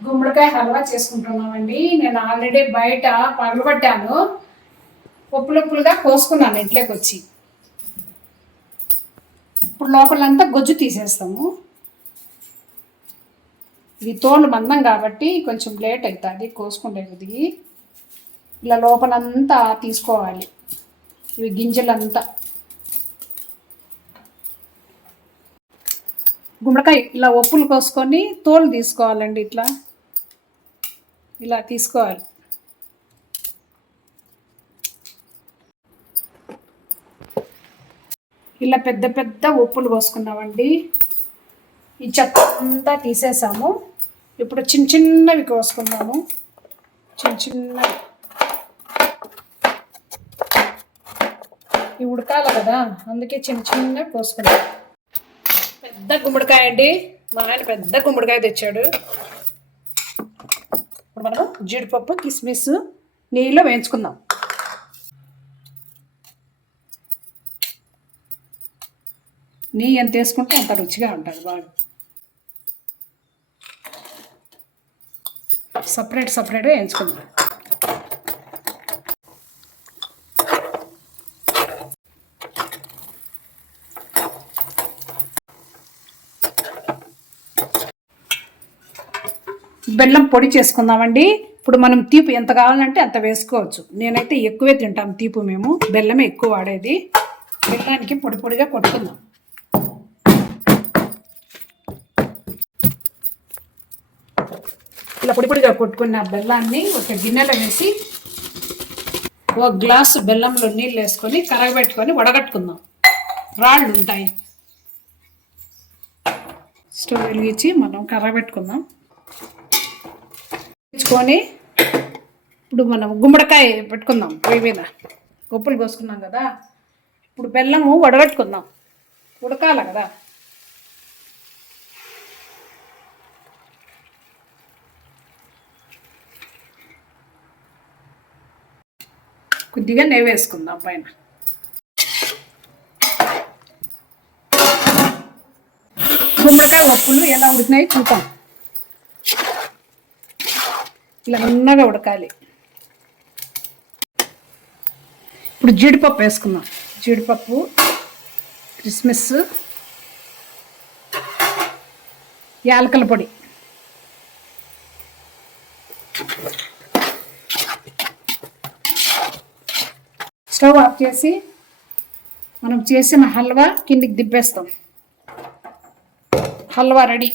గుమ్మడికాయ హల్వా చేసుకుంటున్నామండి. నేను ఆల్రెడీ బయట పగలబట్టాను, పొప్పులుగా కోసుకున్నాను ఇంట్లోకి వచ్చి. ఇప్పుడు లోపలంతా గొజ్జు తీసేస్తాము. ఇది తోలు మందం కాబట్టి కొంచెం లేట్ అవుతుంది కోసుకుంటే. కొద్దిగి ఇలా లోపలంతా తీసుకోవాలి, ఇవి గింజలంతా. గుమ్మడికాయ ఇలా ఒప్పులు కోసుకొని తోలు తీసుకోవాలండి. ఇలా తీసుకోవాలి. ఇలా పెద్ద పెద్ద ఉప్పులు కోసుకున్నామండి. ఈ చెత్త అంతా తీసేసాము. ఇప్పుడు చిన్న చిన్నవి కోసుకున్నాము. చిన్నవి ఇవి ఉడకాలి కదా, అందుకే చిన్నవి కోసుకున్నాము. పెద్ద గుమ్మడికాయ అండి, మా ఆయన పెద్ద గుమ్మడికాయ తెచ్చాడు. ఇప్పుడు మనం జీడిపప్పు కిస్మిస్ నెయ్యిలో వేయించుకుందాం. నెయ్యి ఎంత వేసుకుంటే అంత రుచిగా ఉంటుంది. బాగా సపరేట్గా వేయించుకుందాం. బెల్లం పొడి చేసుకుందామండి. ఇప్పుడు మనం తీపి ఎంత కావాలంటే అంత వేసుకోవచ్చు. నేనైతే ఎక్కువే తింటాం తీపి, మేము బెల్లమే ఎక్కువ వాడేది. బెల్లానికి పొడిగా కొట్టుకుందాం. ఇలా పొడిగా కొట్టుకున్న బెల్లాన్ని ఒక గిన్నెలో వేసి ఒక గ్లాసు బెల్లంలో నీళ్ళు వేసుకొని కరగబెట్టుకొని వడగట్టుకుందాం. రాళ్ళు ఉంటాయి. స్టవ్ వెలిగించి మనం కరగబెట్టుకుందాం. తెచ్చుకొని ఇప్పుడు మనం గుమ్మడికాయ పెట్టుకుందాం పొయ్యి మీద. గొప్పలు కోసుకున్నాం కదా, ఇప్పుడు బెల్లము వడగట్టుకుందాం. ఉడకాల కదా. కొద్దిగా నెయ్యి వేసుకుందాం పైన. గుమ్మడికాయ ఉప్పులు ఎలా ఉడికినాయి చూద్దాం. ఇలా ఉన్నగా ఉడకాలి. ఇప్పుడు జీడిపప్పు వేసుకుందాం. జీడిపప్పు, కిస్మిస్, యాలకుల పొడి. స్టవ్ ఆఫ్ చేసి మనం చేసిన హల్వా కిందికి దింపేస్తాం. హల్వా రెడీ.